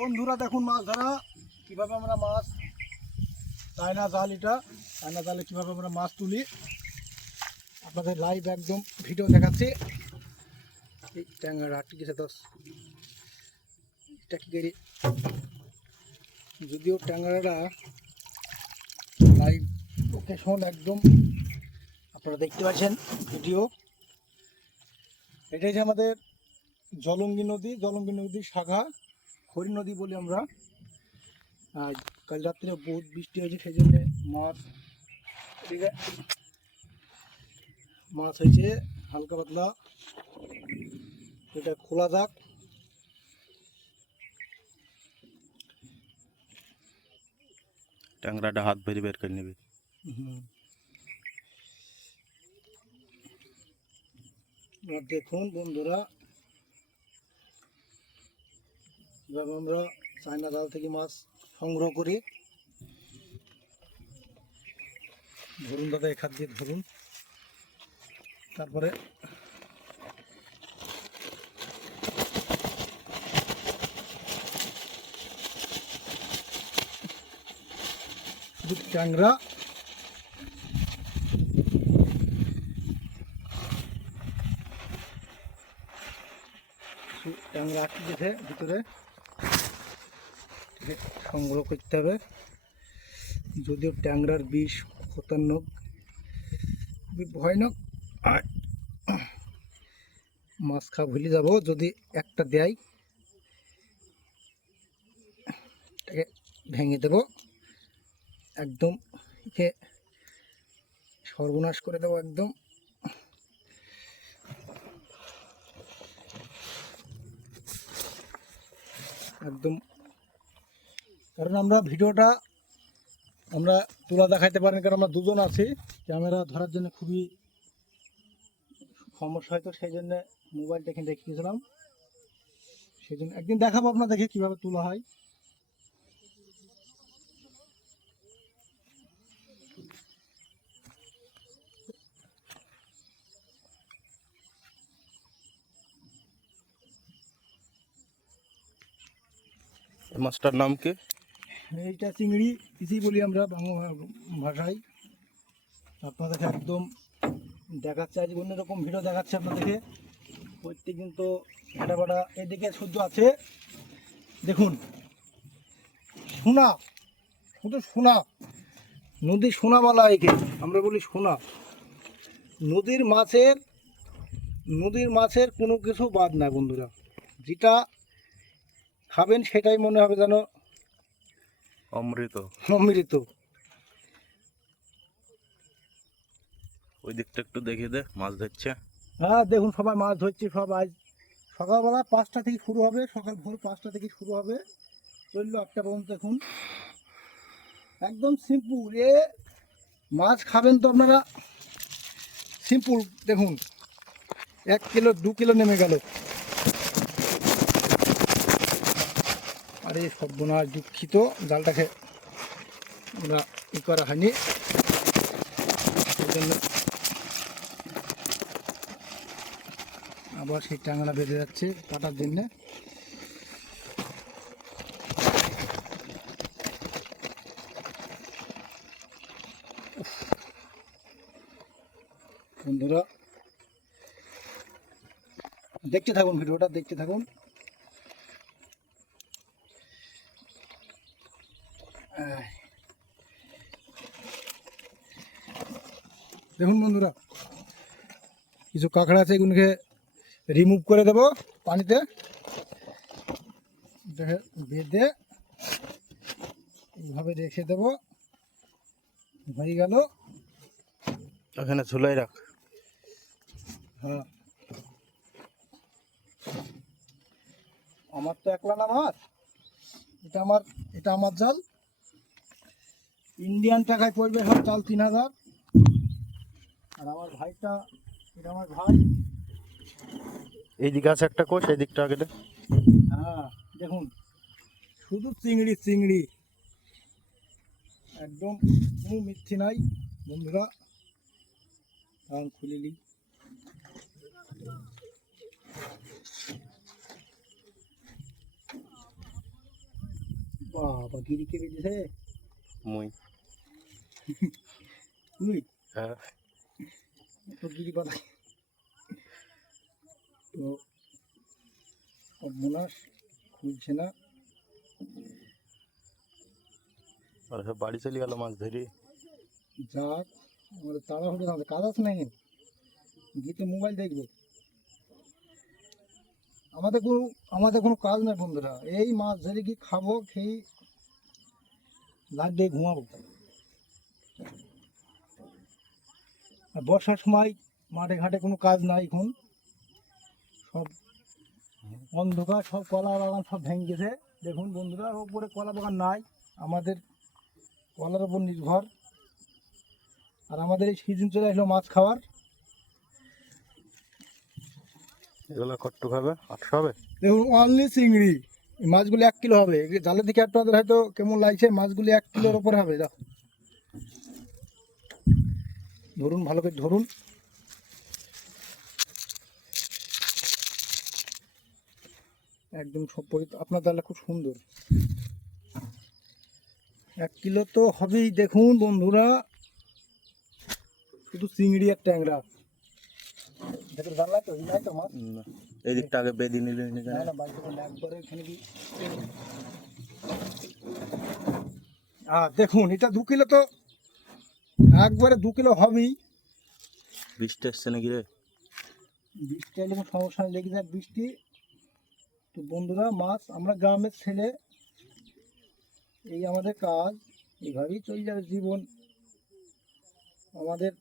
বন্ধুরা দেখুন মাছ ধরা কিভাবে আমরা মাছ চায়না জাল, এটা চায়না জালে কিভাবে আমরা মাছ তুলি আপনাদের লাইভ একদম ভিডিও দেখাচ্ছি। এই ট্যাংরা ঠিক আছে দোষ, এটা কি করি, যদিও ট্যাংরাটা লাইভ লোকেশন একদম আপনারা দেখতে পাচ্ছেন ভিডিও। এটাই যে আমাদের জলঙ্গি নদীর শাখা খড়ি নদী বলি আমরা। আর কাল রাত্রে বহুত বৃষ্টি হয়েছে, সেই জন্য মাছ হয়েছে হালকা পাতলা। এটা খোলা যাক, ট্যাংরাটা হাত ভরি বের করে নিবি। দেখুন বন্ধুরা কিভাবে আমরা চায়না জাল থেকে মাছ সংগ্রহ করি। ধরুন দাদা, এক হাত দিয়ে ধরুন, তারপরে ট্যাংরা আটকে গেছে ভিতরে, সংগ্রহ করতে হবে। যদিও ট্যাংরার বিষ খতরনাক, খুবই ভয়ানক। মাছ খাওয়া ভুলে যাব যদি একটা দেয়, এটাকে ভেঙে দেব, একদম একে সর্বনাশ করে দেবো একদম। একদম, কারণ আমরা ভিডিওটা আমরা তোলা দেখাইতে পারেন, কারণ আমরা দুজন আছি, ক্যামেরা ধরার জন্য খুবই সমস্যা হয়তো, সেই জন্য মোবাইলটা এখানে রেখে দিয়েছিলাম। সেই জন্য একদিন দেখাবো আপনাদেরকে কীভাবে তোলা হয়। মাছটার নাম কি? এইটা চিংড়ি কিছুই বলি আমরা বাংলা ভাষায়। আপনাদেরকে একদম দেখাচ্ছে, আজ অন্যরকম ভিডিও দেখাচ্ছে আপনাদেরকে। প্রত্যেক দিন তো ফাটা ফাটা এদিকে সূর্য আছে, দেখুন সোনা, শুধু সোনা, নদীর সোনা বলা একে আমরা বলি সোনা। নদীর মাছের কোনো কিছু বাদ না বন্ধুরা, যেটা খাবেন সেটাই মনে হবে যেন অমৃত। অমৃত। ওই দিকটা একটু দেখিয়ে দে, মাছ ধরছে। হ্যাঁ দেখুন সবাই মাছ ধরছে, সব আজ সকালবেলা 5টা থেকে শুরু হবে, সকাল ভোর 5টা থেকে শুরু হবে, চললো 8টা পর্যন্ত। দেখুন একদম সিম্পল, মাছ খাবেন তো আপনারা সিম্পল। দেখুন 1 কিলো 2 কিলো নেমে গেল। আরে সর্বনাশ, দুঃখিত, জালটাকে আমরা করা হয়নি, সেই জন্য আবার সেই টাঙাটা বেঁধে যাচ্ছে কাটার জন্য। বন্ধুরা দেখতে থাকুন, ভিডিওটা দেখতে থাকুন। দেখুন বন্ধুরা, কিছু কাঁকড়া আছে, এগুলোকে রিমুভ করে দেব পানিতে, বেঁধে এইভাবে রেখে দেব। হয়ে গেল, এখানে ঝুলাই রাখ। হ্যাঁ আমার তো একলা না মাছ, এটা আমার জাল। ইন্ডিয়ান টাকায় পড়বে সব জাল 3000। আর আমার ভাইটা, এটা আমার ভাই। এই দিকে আছে একটা কোষ, এই দিকটা আগে দে। হ্যাঁ দেখুন শুধু চিংড়ি, একদম কোনো মিথ্যে নাই বন্ধুরা। খুলে নিই, বাবা গিরি কে বেঁধেছে? মুই। তুই হ্যাঁ। তো গিরি পাতা তো সর্বনাশ, খুলছে না। আর সব বাড়ি চলে গেল মাছ ধরে। যাক, আমাদের তাড়াহুড়ো আছে, কাজ আছে নাকি? গিয়ে মোবাইল দেখবো। আমাদের কোনো কাজ নেই বন্ধুরা, এই মাছ ধরে কি খাবো, খেয়ে লাগবে ঘুমাবো। আর বর্ষার সময় মাঠে ঘাটে কোনো কাজ নাই, এখন সব অন্ধকার, সব কলা বাগান সব ভেঙে গেছে। দেখুন বন্ধুরা, ওপরে কলা বাগান নাই, আমাদের কলার ওপর নির্ভর। আর আমাদের এই সিজন চলে আসলো মাছ খাওয়ার। এগুলো কট্টু খাবে, 800 হবে। দেখুন অনলি চিংড়ি, এই মাছগুলি 1 কিলো হবে। জালে থেকে আপনাদের হয়তো কেমন লাগছে, মাছগুলি 1 কিলোর ওপরে হবে। দেখো, ধরুন, ভালো করে ধরুন। একদম সব আপনার জালটা খুব সুন্দর। 1 কিলো তো হবেই। দেখুন বন্ধুরা, শুধু চিংড়ি আর ট্যাংরা। দেখুন জাল নাই তো, নাই তো মাছ। না, এই দিকটা আগে বেঁধে নিলে না না, বাড়িতে করলে একবারে এখানে কি। দেখুন এটা 2 কিলো তো, একবারে 2 কিলো হবেই। বৃষ্টি আসছে নাকি রে? বৃষ্টি এলে কোনো সমস্যা নেই, লেগে যায় বৃষ্টি। তো বন্ধুরা, মাছ, আমরা গ্রামের ছেলে, এই আমাদের কাজ, এইভাবেই চলে যাবে জীবন। আমাদের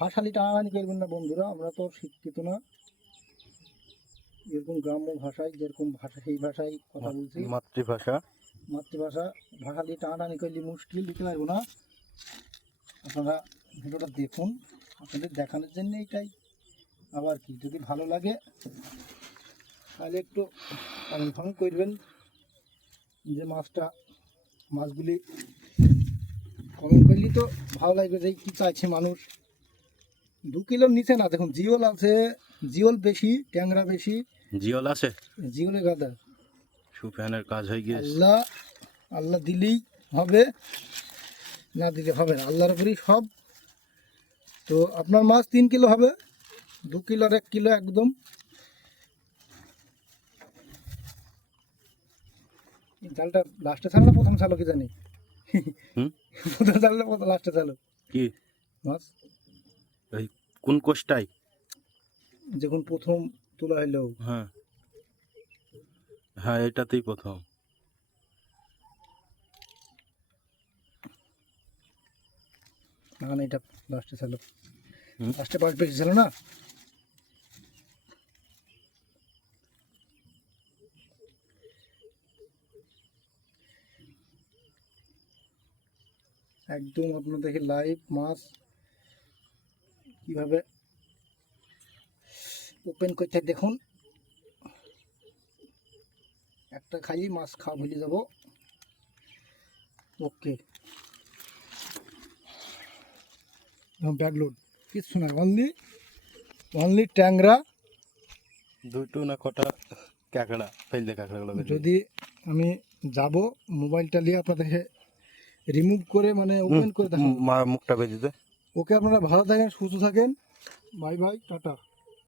ভাষালি টানাটানি করবেন না বন্ধুরা, আমরা তো শিক্ষিত না। এরকম গ্রাম্য ভাষায় যেরকম ভাষা, সেই ভাষায় কথা বলছি। মাতৃভাষা। মাতৃভাষা, ভাষালি টানাটানি করলে মুশকিল, দিতে পারবো না। আপনারা ভিডিওটা দেখুন, আপনাদের দেখানোর জন্য এইটাই। আবার কি, যদি ভালো লাগে তাহলে একটু কমেন্ট করবেন যে মাছগুলি কমেন্ট করলে তো ভালো লাগবে যে কী চাইছে মানুষ। 2 কিলোর নিচে না। দেখুন জিওল আছে, জিওল বেশি, ট্যাংরা বেশি। জিওল আছে, জিওলে গাদা। সুফিয়ানের কাজ হয়ে গিয়েছে। আল্লাহ দিলেই হবে, না দিলে হবে না, আল্লাহর উপরেই সব। তো আপনার মাছ 3 কিলো হবে, 2 কিলো আর 1 কিলো একদম। জালটা লাস্টে ছাড়লো, প্রথম ছাড়লো কি জানি। প্রথম ছাড়লো, লাস্টে ছাড়লো কি মাছ? এই কোন কোষটাই? যখন প্রথম তোলা হইলো। হ্যাঁ হ্যাঁ, এটাতেই প্রথম। না না, এটা লাস্টে ছাড়লো, লাস্টে পাঁচ বেশি ছিল না। একদম আপনাদেরকে লাইভ মাছ কিভাবে ওপেন করতে দেখুন। একটা খালি মাছ খাওয়া ভুলে যাব। ওকে, ব্যাগ লোড, কিচ্ছু না, অনলি ট্যাংরা। 2টো না কটা কাঁকড়া ফেল দে, কাঁকড়াগুলো যদি আমি যাব, মোবাইলটা নিয়ে আপনাদেরকে রিমুভ করে, মানে ওপেন করে দেখাবো। মুখটা বেঁধে দে। ওকে, আপনারা ভালো থাকেন, সুস্থ থাকেন, বাই বাই, টাটা।